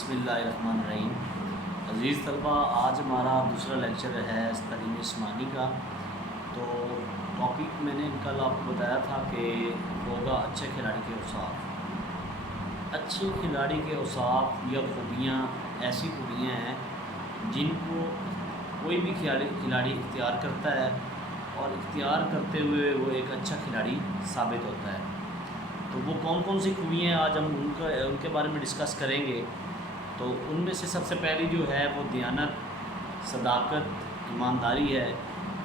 بسم اللہ الرحمن الرحیم۔ عزیز طلبہ، آج ہمارا دوسرا لیکچر ہے تعلیم جسمانی کا۔ تو ٹاپک میں نے کل آپ کو بتایا تھا کہ ہوگا اچھے کھلاڑی کے اوصاف۔ اچھے کھلاڑی کے اوصاف یا خوبیاں ایسی خوبیاں ہیں جن کو کوئی بھی کھلاڑی اختیار کرتا ہے اور اختیار کرتے ہوئے وہ ایک اچھا کھلاڑی ثابت ہوتا ہے۔ تو وہ کون کون سی خوبیاں ہیں آج ہم ان کے بارے میں ڈسکس کریں گے۔ تو ان میں سے سب سے پہلی جو ہے وہ دیانت، صداقت، ایمانداری ہے۔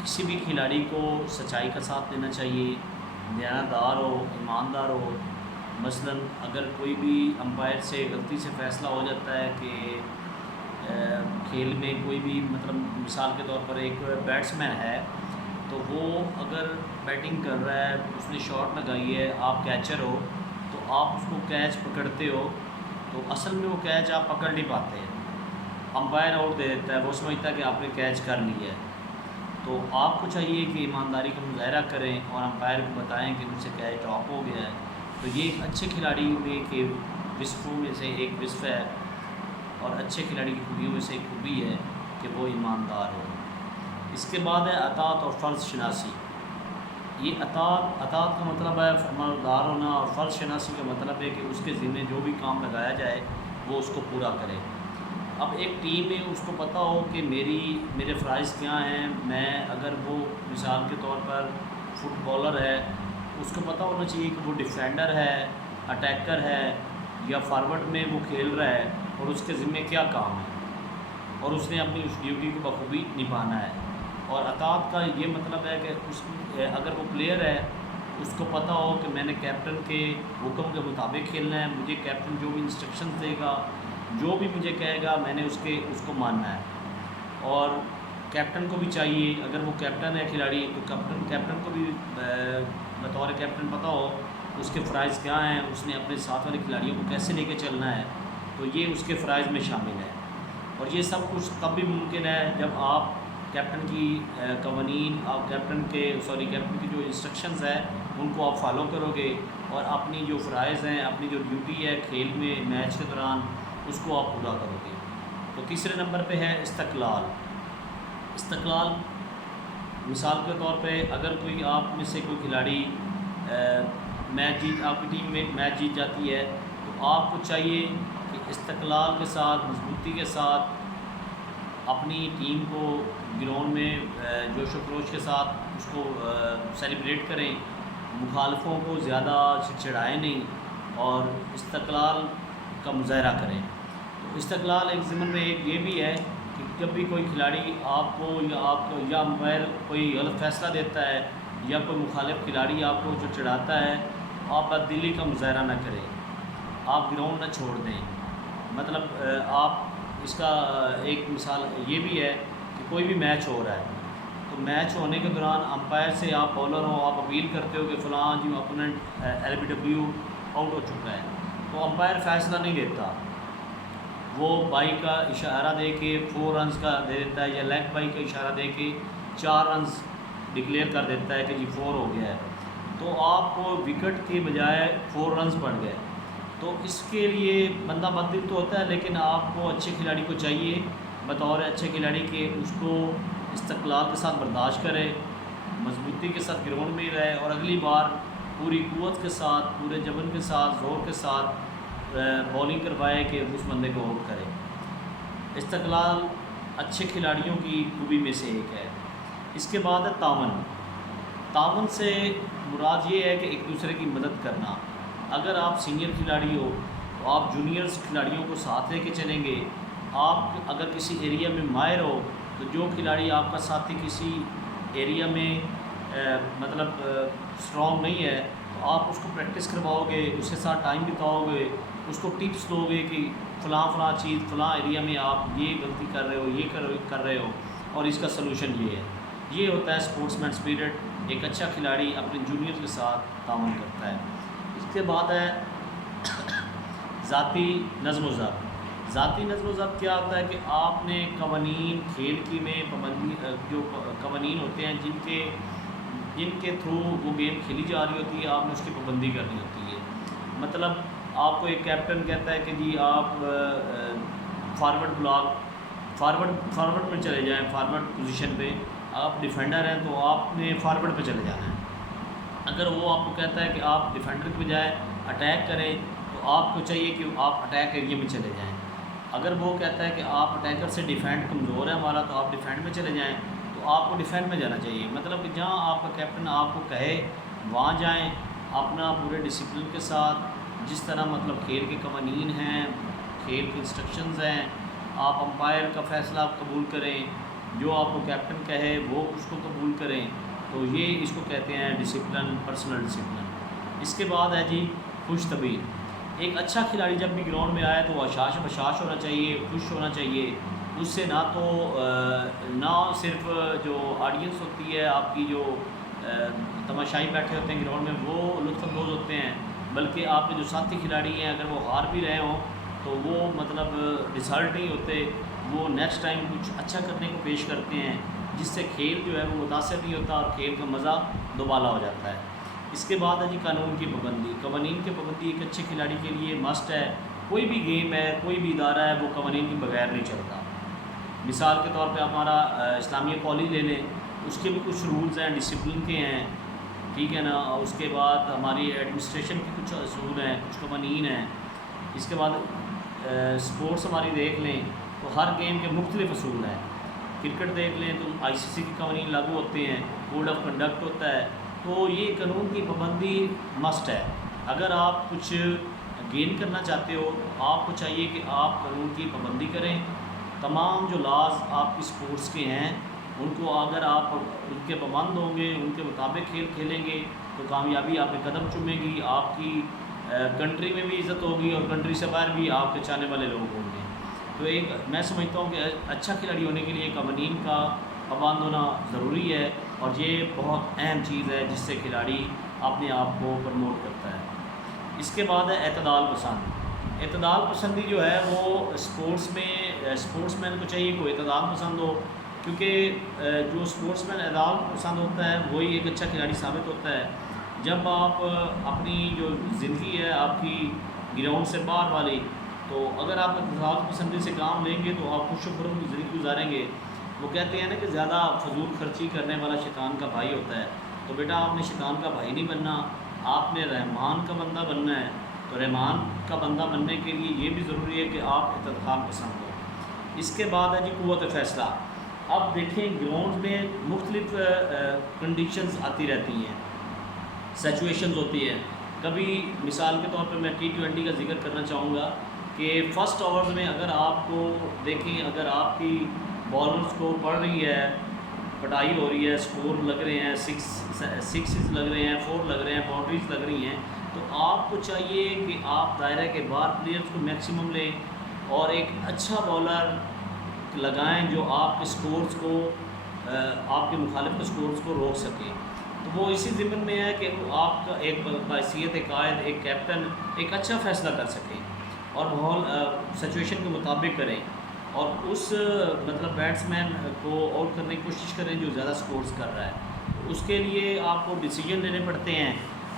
کسی بھی کھلاڑی کو سچائی کا ساتھ دینا چاہیے، دیانتدار ہو، ایماندار ہو۔ مثلا اگر کوئی بھی امپائر سے غلطی سے فیصلہ ہو جاتا ہے کہ کھیل میں کوئی بھی مثال کے طور پر ایک بیٹسمین ہے تو وہ اگر بیٹنگ کر رہا ہے، اس نے شاٹ لگائی ہے، آپ کیچر ہو تو آپ اس کو کیچ پکڑتے ہو تو اصل میں وہ کیچ آپ پکڑ نہیں پاتے ہیں، امپائر آؤٹ دے دیتا ہے، وہ سمجھتا ہے کہ آپ نے کیچ کر لیا ہے۔ تو آپ کو چاہیے کہ ایمانداری کا مظاہرہ کریں اور امپائر کو بتائیں کہ مجھ سے کیچ ڈراپ ہو گیا ہے۔ تو یہ ایک اچھے کھلاڑی میں کے وصفوں میں سے ایک وصف ہے، اور اچھے کھلاڑی کی خوبیوں میں سے ایک خوبی ہے کہ وہ ایماندار ہو۔ اس کے بعد ہے اطاعت اور فرض شناسی۔ یہ اطاعت کا مطلب ہے فرمانبردار ہونا، اور فرض شناسی کا مطلب ہے کہ اس کے ذمہ جو بھی کام لگایا جائے وہ اس کو پورا کرے۔ اب ایک ٹیم میں اس کو پتہ ہو کہ میرے فرائض کیا ہیں۔ میں اگر وہ مثال کے طور پر فٹ بالر ہے، اس کو پتہ ہونا چاہیے کہ وہ ڈیفینڈر ہے، اٹیکر ہے یا فارورڈ میں وہ کھیل رہا ہے، اور اس کے ذمہ کیا کام ہے، اور اس نے اپنی اس ڈیوٹی کو بخوبی نبھانا ہے۔ اور اطاعت کا یہ مطلب ہے کہ اگر وہ پلیئر ہے اس کو پتہ ہو کہ میں نے کیپٹن کے حکم کے مطابق کھیلنا ہے، مجھے کیپٹن جو بھی انسٹرکشن دے گا، جو بھی مجھے کہے گا، میں نے اس کو ماننا ہے۔ اور کیپٹن کو بھی چاہیے، اگر وہ کیپٹن ہے کھلاڑی تو کیپٹن کو بھی بطور کیپٹن پتہ ہو اس کے فرائض کیا ہیں، اس نے اپنے ساتھ والے کھلاڑیوں کو کیسے لے کے چلنا ہے۔ تو یہ اس کے فرائض میں شامل ہے، اور یہ سب کچھ تب بھی ممکن ہے جب آپ کیپٹن کی قوانین، آپ کیپٹن کی جو انسٹرکشنز ہیں ان کو آپ فالو کرو گے، اور اپنی جو فرائض ہیں، اپنی جو ڈیوٹی ہے کھیل میں میچ کے دوران، اس کو آپ پورا کرو گے۔ تو تیسرے نمبر پہ ہے استقلال۔ مثال کے طور پہ اگر کوئی آپ میں سے کوئی کھلاڑی آپ کی ٹیم میں میچ جیت جاتی ہے تو آپ کو چاہیے کہ استقلال کے ساتھ، مضبوطی کے ساتھ اپنی ٹیم کو گراؤنڈ میں جوش و خروش کے ساتھ اس کو سیلیبریٹ کریں، مخالفوں کو زیادہ چڑھائیں نہیں، اور استقلال کا مظاہرہ کریں۔ تو استقلال ایک ضمن میں ایک یہ بھی ہے کہ جب بھی کوئی کھلاڑی آپ کو یا امپائر کوئی غلط فیصلہ دیتا ہے یا کوئی مخالف کھلاڑی آپ کو جو چڑھاتا ہے، آپ بددلی کا مظاہرہ نہ کریں، آپ گراؤنڈ نہ چھوڑ دیں۔ مطلب آپ اس کا ایک مثال یہ بھی ہے کہ کوئی بھی میچ ہو رہا ہے تو میچ ہونے کے دوران امپائر سے آپ بالر ہو، آپ اپیل کرتے ہو کہ فلاں جو اپوننٹ LBW آؤٹ ہو چکا ہے، تو امپائر فیصلہ نہیں دیتا، وہ بائی کا اشارہ دے کے 4 رنز کا دے دیتا ہے، یا لیگ بائی کا اشارہ دے کے 4 رنز ڈکلیئر کر دیتا ہے کہ جی 4 ہو گیا ہے، تو آپ کو وکٹ کے بجائے 4 رنز پڑ گئے۔ تو اس کے لیے بندہ بددل تو ہوتا ہے، لیکن آپ کو اچھے کھلاڑی کو چاہیے بطور اچھے کھلاڑی کے اس کو استقلال کے ساتھ برداشت کرے، مضبوطی کے ساتھ گراؤنڈ میں رہے، اور اگلی بار پوری قوت کے ساتھ، پورے جبن کے ساتھ، زور کے ساتھ بولنگ کروائے کہ اس بندے کو آؤٹ کرے۔ استقلال اچھے کھلاڑیوں کی خوبی میں سے ایک ہے۔ اس کے بعد ہے تعاون سے مراد یہ ہے کہ ایک دوسرے کی مدد کرنا۔ اگر آپ سینئر کھلاڑی ہو تو آپ جونیئرز کھلاڑیوں کو ساتھ لے کے چلیں گے۔ آپ اگر کسی ایریا میں ماہر ہو تو جو کھلاڑی آپ کا ساتھی کسی ایریا میں اسٹرانگ نہیں ہے تو آپ اس کو پریکٹس کرواؤ گے، اس کے ساتھ ٹائم بتاؤ گے، اس کو ٹپس دو گے کہ فلاں چیز فلاں ایریا میں آپ یہ غلطی کر رہے ہو، یہ کر رہے ہو، اور اس کا سلوشن یہ ہے۔ یہ ہوتا ہے اسپورٹس مین اسپرٹ۔ ایک اچھا کھلاڑی اپنے جونیئر کے ساتھ تعاون کرتا ہے۔ اس کے بعد ہے ذاتی نظم و ضبط۔ ذاتی نظم و ضبط کیا ہوتا ہے کہ آپ نے قوانین، کھیل کی میں پابندی، جو قوانین ہوتے ہیں جن کے تھرو وہ گیم کھیلی جا رہی ہوتی ہے، آپ نے اس کی پابندی کرنی ہوتی ہے۔ مطلب آپ کو ایک کیپٹن کہتا ہے کہ جی آپ فارورڈ میں چلے جائیں، فارورڈ پوزیشن پہ، آپ ڈیفینڈر ہیں تو آپ نے فارورڈ پہ چلے جانا ہے۔ اگر وہ آپ کو کہتا ہے کہ آپ ڈیفینڈر کے بجائے اٹیک کریں تو آپ کو چاہیے کہ آپ اٹیک ایریا میں چلے جائیں۔ اگر وہ کہتا ہے کہ آپ اٹیکر سے ڈیفینڈ کمزور ہے ہمارا تو آپ ڈیفینڈ میں چلے جائیں، تو آپ کو ڈیفینڈ میں جانا چاہیے۔ مطلب کہ جہاں آپ کا کیپٹن آپ کو کہے وہاں جائیں، اپنا پورے ڈسپلن کے ساتھ، جس طرح مطلب کھیل کے قوانین ہیں، کھیل کے انسٹرکشنز ہیں، آپ امپائر کا فیصلہ آپ قبول کریں، جو آپ کو کیپٹن کہے وہ اس کو قبول کریں۔ تو یہ اس کو کہتے ہیں ڈسپلن، پرسنل ڈسپلن۔ اس کے بعد ہے جی خوش طبیع۔ ایک اچھا کھلاڑی جب بھی گراؤنڈ میں آئے تو وہ اشاش بشاش ہونا چاہیے، خوش ہونا چاہیے۔ اس سے نہ صرف جو آڈینس ہوتی ہے آپ کی، جو تماشائی بیٹھے ہوتے ہیں گراؤنڈ میں، وہ لطف اندوز ہوتے ہیں، بلکہ آپ کے جو ساتھی کھلاڑی ہیں اگر وہ ہار بھی رہے ہوں تو وہ مطلب رزلٹ نہیں ہوتے، وہ نیکسٹ ٹائم کچھ اچھا کرنے کو پیش کرتے ہیں، جس سے کھیل جو ہے وہ متاثر نہیں ہوتا اور کھیل کا مزہ دوبالا ہو جاتا ہے۔ اس کے بعد ہے جی قانون کی پابندی۔ قوانین کی پابندی ایک اچھے کھلاڑی کے لیے مسٹ ہے۔ کوئی بھی گیم ہے، کوئی بھی ادارہ ہے، وہ قوانین کے بغیر نہیں چلتا۔ مثال کے طور پہ ہمارا اسلامیہ کالج لے لیں، اس کے بھی کچھ رولز ہیں، ڈسپلن کے ہیں، ٹھیک ہے نا۔ اس کے بعد ہماری ایڈمنسٹریشن کی کچھ اصول ہیں، کچھ قوانین ہیں۔ اس کے بعد سپورٹس ہماری دیکھ لیں تو ہر گیم کے مختلف اصول ہیں۔ کرکٹ دیکھ لیں تو آئی سی سی کے قوانین لاگو ہوتے ہیں، کوڈ آف کنڈکٹ ہوتا ہے۔ تو یہ قانون کی پابندی مسٹ ہے۔ اگر آپ کچھ گین کرنا چاہتے ہو تو آپ کو چاہیے کہ آپ قانون کی پابندی کریں۔ تمام جو لاز آپ کی سپورٹس کے ہیں ان کو اگر آپ ان کے پابند ہوں گے، ان کے مطابق کھیل کھیلیں گے تو کامیابی آپ کے قدم چومے گی، آپ کی کنٹری میں بھی عزت ہوگی اور کنٹری سے باہر بھی آپ کے چاہنے والے لوگ ہوں گے۔ تو ایک میں سمجھتا ہوں کہ اچھا کھلاڑی ہونے کے لیے قوانین کا پابند ہونا ضروری ہے، اور یہ بہت اہم چیز ہے جس سے کھلاڑی اپنے آپ کو پروموٹ کرتا ہے۔ اس کے بعد ہے اعتدال پسند۔ اعتدال پسندی جو ہے وہ سپورٹس مین کو چاہیے کوئی اعتدال پسند ہو، کیونکہ جو سپورٹس مین اعتدال پسند ہوتا ہے وہی ایک اچھا کھلاڑی ثابت ہوتا ہے۔ جب آپ اپنی جو زندگی ہے آپ کی گراؤنڈ سے باہر والی، تو اگر آپ اعتدال پسندی سے کام لیں گے تو آپ خوش و خرم کی زندگی گزاریں گے۔ وہ کہتے ہیں نا کہ زیادہ فضول خرچی کرنے والا شیطان کا بھائی ہوتا ہے۔ تو بیٹا آپ نے شیطان کا بھائی نہیں بننا، آپ نے رحمان کا بندہ بننا ہے۔ تو رحمان کا بندہ بننے کے لیے یہ بھی ضروری ہے کہ آپ اعتدال پسند ہو۔ اس کے بعد ہے جی قوت فیصلہ۔ اب دیکھیں گراؤنڈ میں مختلف کنڈیشنز آتی رہتی ہیں، سچویشنز ہوتی ہے۔ کبھی مثال کے طور پہ میں T20 کا ذکر کرنا چاہوں گا کہ فرسٹ اوورز میں اگر آپ کو دیکھیں، اگر آپ کی بالرز کو پڑ رہی ہے، پٹائی ہو رہی ہے، سکور لگ رہے ہیں، سکسز لگ رہے ہیں، 4 لگ رہے ہیں، باؤنڈریز لگ رہی ہیں، تو آپ کو چاہیے کہ آپ دائرہ کے باہر پلیئرز کو میکسیمم لیں اور ایک اچھا بالر لگائیں جو آپ کے سکورز کو، آپ کے مخالف کے سکورز کو روک سکے۔ تو وہ اسی ضمن میں ہے کہ وہ آپ کا ایک بحیثیت ایک قائد، ایک کیپٹن ایک اچھا فیصلہ کر سکیں اور ماحول سچویشن کے مطابق کریں، اور اس مطلب بیٹسمین کو آؤٹ کرنے کی کوشش کریں جو زیادہ سکورز کر رہا ہے۔ اس کے لیے آپ کو ڈیسیجن لینے پڑتے ہیں۔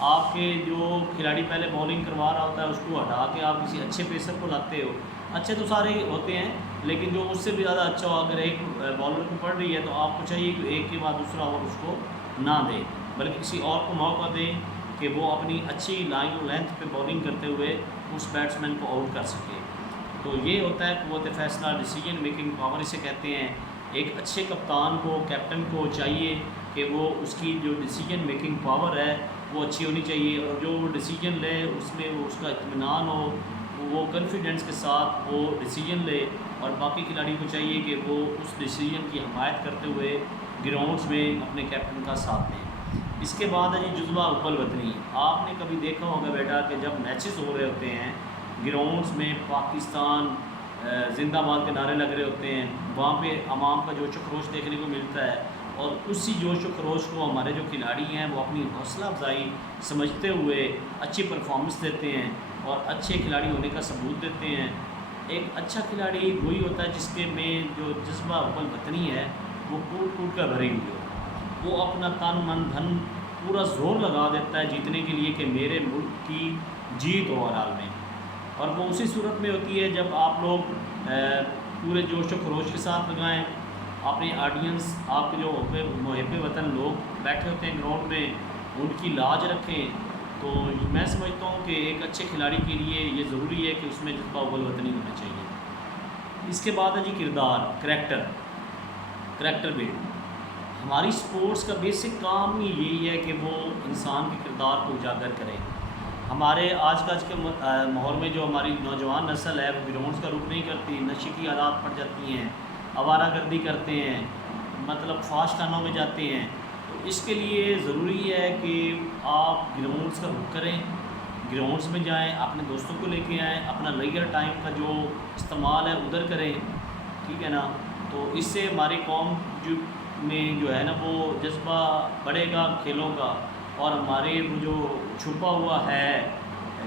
آپ کے جو کھلاڑی پہلے بولنگ کروا رہا ہوتا ہے اس کو ہٹا کے آپ کسی اچھے پیسر کو لاتے ہو۔ اچھے تو سارے ہی ہوتے ہیں، لیکن جو اس سے بھی زیادہ اچھا ہو، اگر ایک بالر کو پڑ رہی ہے تو آپ کو چاہیے کہ ایک کے بعد دوسرا اوور اس کو نہ دیں، بلکہ کسی اور کو موقع دیں کہ وہ اپنی اچھی لائن لینتھ پہ بولنگ کرتے ہوئے اس بیٹسمین کو آؤٹ کر سکے۔ تو یہ ہوتا ہے قوت فیصلہ، ڈیسیجن میکنگ پاور اسے کہتے ہیں۔ ایک اچھے کپتان کو، کیپٹن کو چاہیے کہ وہ اس کی جو ڈیسیجن میکنگ پاور ہے وہ اچھی ہونی چاہیے، اور جو وہ ڈیسیجن لے اس میں وہ اس کا اطمینان ہو، وہ کنفیڈنس کے ساتھ وہ ڈیسیجن لے، اور باقی کھلاڑی کو چاہیے کہ وہ اس ڈیسیجن کی حمایت کرتے ہوئے گراؤنڈز میں اپنے کیپٹن کا ساتھ دیں۔ اس کے بعد ہے جی جذبہ حب الوطنی۔ آپ نے کبھی دیکھا ہوگا بیٹا کہ جب میچز ہو رہے ہوتے ہیں گراؤنڈز میں، پاکستان زندہ باد کے نعرے لگ رہے ہوتے ہیں، وہاں پہ عوام کا جوش و خروش دیکھنے کو ملتا ہے، اور اسی جوش و خروش کو ہمارے جو کھلاڑی ہیں وہ اپنی حوصلہ افزائی سمجھتے ہوئے اچھی پرفارمنس دیتے ہیں اور اچھے کھلاڑی ہونے کا ثبوت دیتے ہیں۔ ایک اچھا کھلاڑی وہی ہوتا ہے جس کے میں جو جذبہ حب الوطنی ہے وہ ٹوٹ ٹوٹ کر بھری ہوئی ہو، وہ اپنا تن من دھن پورا زور لگا دیتا ہے جیتنے کے لیے کہ میرے ملک کی جیت ہو ہر حال میں۔ اور وہ اسی صورت میں ہوتی ہے جب آپ لوگ پورے جوش و خروش کے ساتھ لگائیں، اپنی آڈینس، آپ کے جو محب وطن لوگ بیٹھے ہوتے ہیں گراؤنڈ میں، ان کی لاج رکھیں۔ تو میں سمجھتا ہوں کہ ایک اچھے کھلاڑی کے لیے یہ ضروری ہے کہ اس میں جذبہ اول وطنی ہونا چاہیے۔ اس کے بعد ہے جی کردار، کریکٹر بلڈ۔ ہماری سپورٹس کا بیسک کام ہی یہی ہے کہ وہ انسان کے کردار کو اجاگر کرے۔ ہمارے آج کے ماحول میں جو ہماری نوجوان نسل ہے وہ گراؤنڈس کا رخ نہیں کرتی، نشے کی عادات پڑ جاتی ہیں، آوارہ گردی کرتے ہیں، مطلب فحش خانوں میں جاتے ہیں۔ تو اس کے لیے ضروری ہے کہ آپ گراؤنڈس کا رخ کریں، گراؤنڈس میں جائیں، اپنے دوستوں کو لے کے آئیں، اپنا لیجر ٹائم کا جو استعمال ہے ادھر کریں، ٹھیک ہے نا۔ تو اس سے ہماری قوم میں جو ہے نا وہ جذبہ بڑھے گا کھیلوں کا، اور ہمارے وہ جو چھپا ہوا ہے،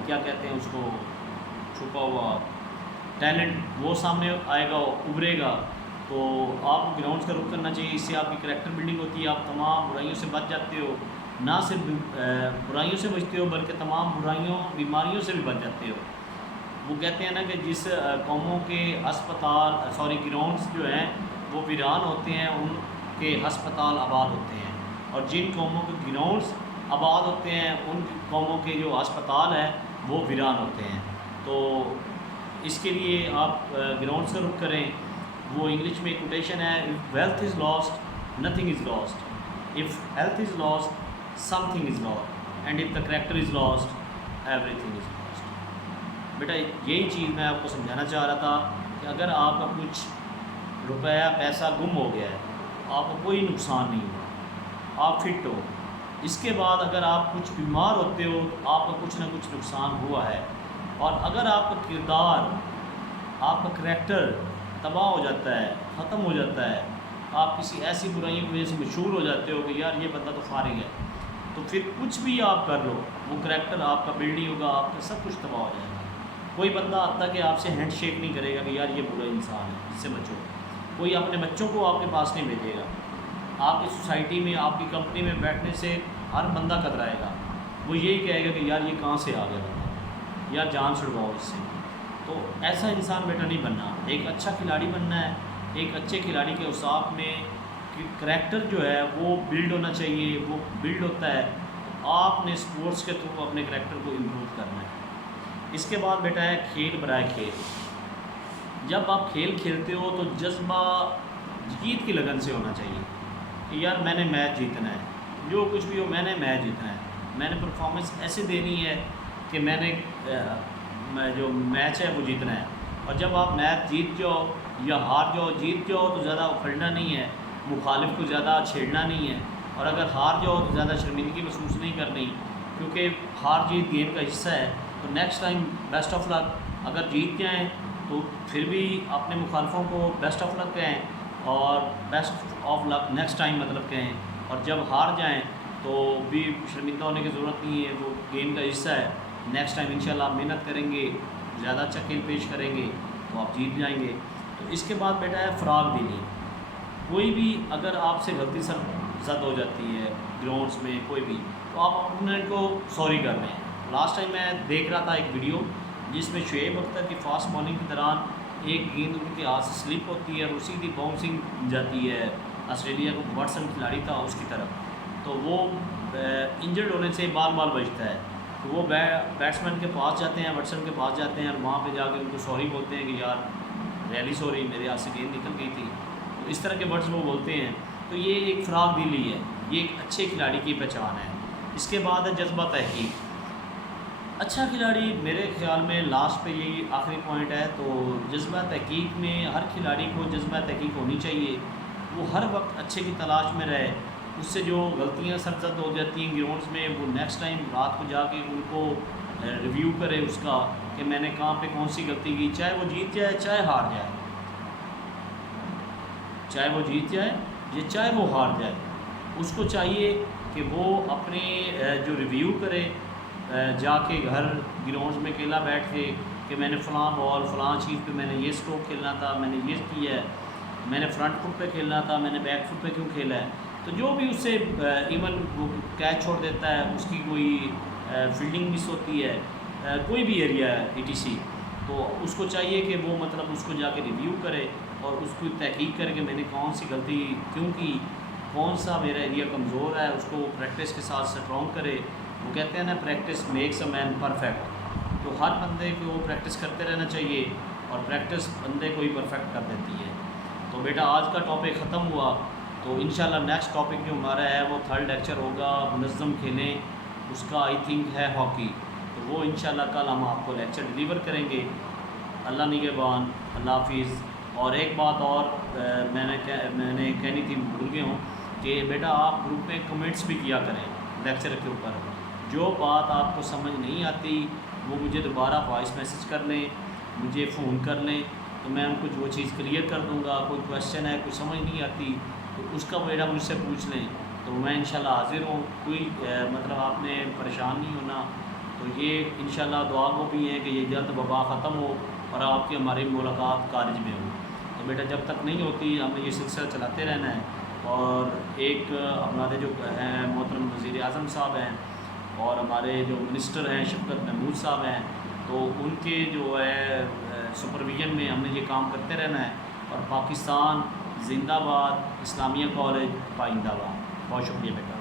کیا کہتے ہیں اس کو، چھپا ہوا ٹیلنٹ، وہ سامنے آئے گا، ابھرے گا۔ تو آپ کو گراؤنڈس کا رخ کرنا چاہیے، اس سے آپ کی کریکٹر بلڈنگ ہوتی ہے، آپ تمام برائیوں سے بچ جاتے ہو، نہ صرف برائیوں سے بچتے ہو بلکہ تمام برائیوں بیماریوں سے بھی بچ جاتے ہو۔ وہ کہتے ہیں نا کہ جس قوموں کے گراؤنڈس جو ہیں وہ ویران ہوتے ہیں، ان کے ہسپتال آباد ہوتے ہیں، اور جن قوموں کے گراؤنڈس آباد ہوتے ہیں ان قوموں کے جو ہسپتال ہیں وہ ویران ہوتے ہیں۔ تو اس کے لیے آپ گراؤنڈس کا رخ کریں۔ وہ انگلش میں کوٹیشن ہے، if wealth is lost nothing is lost, if health is lost something is lost, and if the character is lost everything is lost۔ بیٹا یہی چیز میں آپ کو سمجھانا چاہ رہا تھا کہ اگر آپ کا کچھ روپیہ پیسہ گم ہو گیا ہے، آپ کو کوئی نقصان نہیں ہوا، آپ فٹ ہو، اس کے بعد اگر آپ کچھ بیمار ہوتے ہو تو آپ کا کچھ نہ کچھ نقصان ہوا ہے، اور اگر آپ کا کردار، آپ کا کریکٹر تباہ ہو جاتا ہے، ختم ہو جاتا ہے، آپ کسی ایسی برائیوں کی وجہ سے مشہور ہو جاتے ہو کہ یار یہ بندہ تو فارغ ہے، تو پھر کچھ بھی آپ کر لو، وہ کریکٹر آپ کا بلڈ نہیں ہوگا، آپ کا سب کچھ تباہ ہو جائے گا۔ کوئی بندہ آتا کہ آپ سے ہینڈ شیک نہیں کرے گا کہ یار یہ برا انسان ہے، اس سے بچو۔ کوئی اپنے بچوں کو آپ کے پاس نہیں بھیجے گا۔ آپ کی سوسائٹی میں، آپ کی کمپنی میں بیٹھنے سے ہر بندہ کترائے گا، وہ یہی کہے گا کہ یار یہ کہاں سے آ گیا بندہ، یار جان چھڑواؤ اس سے۔ تو ایسا انسان بیٹا نہیں بننا، ایک اچھا کھلاڑی بننا ہے۔ ایک اچھے کھلاڑی کے اوصاف میں کریکٹر جو ہے وہ بلڈ ہونا چاہیے، وہ بلڈ ہوتا ہے۔ آپ نے سپورٹس کے تھرو اپنے کریکٹر کو امپروو کرنا ہے۔ اس کے بعد بیٹا ہے کھیل برائے کھیل۔ جب آپ کھیل کھیلتے ہو تو جذبہ جیت کی لگن سے ہونا چاہیے کہ یار میں نے میچ جیتنا ہے، جو کچھ بھی ہو میں نے میچ جیتنا ہے، میں نے پرفارمنس ایسے دینی ہے کہ میں نے جو میچ ہے وہ جیتنا ہے۔ اور جب آپ میچ جیت جاؤ یا ہار جاؤ، جیت جاؤ تو زیادہ اکھڑنا نہیں ہے، مخالف کو زیادہ چھیڑنا نہیں ہے، اور اگر ہار جاؤ تو زیادہ شرمندگی محسوس نہیں کرنی، کیونکہ ہار جیت گیم کا حصہ ہے۔ تو نیکسٹ ٹائم بیسٹ آف لک۔ اگر جیت جائیں تو پھر بھی اپنے مخالفوں کو بیسٹ آف لک کہیں، اور best of luck next time مطلب کہیں، اور جب ہار جائیں تو بھی شرمندہ ہونے کی ضرورت نہیں ہے، وہ گیم کا حصہ ہے۔ نیکسٹ ٹائم انشاءاللہ آپ محنت کریں گے، زیادہ اچھا کھیل پیش کریں گے تو آپ جیت جائیں گے۔ تو اس کے بعد بیٹا ہے فراغ دینی۔ کوئی بھی اگر آپ سے غلطی زد ہو جاتی ہے گراؤنڈس میں کوئی بھی، تو آپ اپنے کو سوری کر لیں۔ لاسٹ ٹائم میں دیکھ رہا تھا ایک ویڈیو جس میں شعیب اختر کی فاسٹ بالنگ کے دوران ایک گیند ان کے ہاتھ سے سلپ ہوتی ہے اور اسی کی باؤنسنگ جاتی ہے آسٹریلیا کو واٹسن کھلاڑی تھا اس کی طرف، تو وہ انجرڈ ہونے سے بال بچتا ہے، تو وہ بیٹسمین کے پاس جاتے ہیں، واٹسن کے پاس جاتے ہیں، اور وہاں پہ جا کے ان کو سوری بولتے ہیں کہ یار ریلی سوری، میرے ہاتھ سے گیند نکل گئی تھی، تو اس طرح کے ورڈز وہ بولتے ہیں۔ تو یہ ایک فراغ دلی ہے، یہ ایک اچھے کھلاڑی کی پہچان ہے۔ اس کے بعد ہے جذبہ تحقیق۔ اچھا کھلاڑی میرے خیال میں لاسٹ پہ یہی آخری پوائنٹ ہے، تو جذبہ تحقیق میں ہر کھلاڑی کو جذبہ تحقیق ہونی چاہیے، وہ ہر وقت اچھے کی تلاش میں رہے، اس سے جو غلطیاں سرزد ہو جاتی ہیں گراؤنڈس میں وہ نیکسٹ ٹائم رات کو جا کے ان کو ریویو کرے اس کا کہ میں نے کہاں پہ کون سی غلطی کی، چاہے وہ جیت جائے چاہے ہار جائے، چاہے وہ جیت جائے یا چاہے وہ ہار جائے، اس کو چاہیے کہ وہ اپنے جو ریویو کرے جا کے گھر گراؤنڈز میں اکیلا بیٹھ کے کہ میں نے فلاں بال فلاں چیز پہ میں نے یہ اسٹروک کھیلنا تھا، میں نے یہ کیا ہے، میں نے فرنٹ فٹ پہ کھیلنا تھا، میں نے بیک فٹ پہ کیوں کھیلا ہے۔ تو جو بھی اس سے ایون وہ کیچ چھوڑ دیتا ہے، اس کی کوئی فیلڈنگ مس ہوتی ہے، کوئی بھی ایریا ہے ETC، تو اس کو چاہیے کہ وہ مطلب اس کو جا کے ریویو کرے اور اس کو تحقیق کرے کہ میں نے کون سی غلطی کیوں کی، کون سا میرا ایریا کمزور ہے، اس کو پریکٹس کے ساتھ اسٹرانگ کرے۔ وہ کہتے ہیں نا practice makes a man perfect, تو ہر بندے کو پریکٹس کرتے رہنا چاہیے، اور پریکٹس بندے کو ہی پرفیکٹ کر دیتی ہے۔ تو بیٹا آج کا ٹاپک ختم ہوا، تو انشاءاللہ نیکسٹ ٹاپک جو ہمارا ہے وہ تھرڈ لیکچر ہوگا منظم کھیلیں، اس کا آئی تھنک ہے ہاکی، تو وہ انشاءاللہ کل ہم آپ کو لیکچر ڈلیور کریں گے۔ اللہ نگہبان، اللہ حافظ۔ اور ایک بات اور میں نے کہنی تھی، بھول گیا ہوں کہ بیٹا آپ گروپ میں کمنٹس بھی کیا کریں لیکچر کے اوپر، جو بات آپ کو سمجھ نہیں آتی وہ مجھے دوبارہ وائس میسیج کر لیں، مجھے فون کر لیں، تو میں ان کو وہ چیز کلیئر کر دوں گا۔ کوئی کویشچن ہے، کوئی سمجھ نہیں آتی تو اس کا بیٹا مجھ سے پوچھ لیں، تو میں انشاءاللہ حاضر ہوں۔ کوئی مطلب آپ نے پریشان نہیں ہونا۔ تو یہ انشاءاللہ دعا کو بھی ہے کہ یہ جلد وبا ختم ہو اور آپ کی ہماری ملاقات کالج میں ہو۔ تو بیٹا جب تک نہیں ہوتی ہم نے یہ سلسلہ چلاتے رہنا ہے۔ اور ایک ہمارے جو ہیں محترم وزیر اعظم صاحب ہیں اور ہمارے جو منسٹر ہیں شفقت محمود صاحب ہیں، تو ان کے جو ہے سپرویژن میں ہم نے یہ کام کرتے رہنا ہے۔ اور پاکستان زندہ باد، اسلامیہ کالج پائندہ باد۔ بہت شکریہ بیٹا۔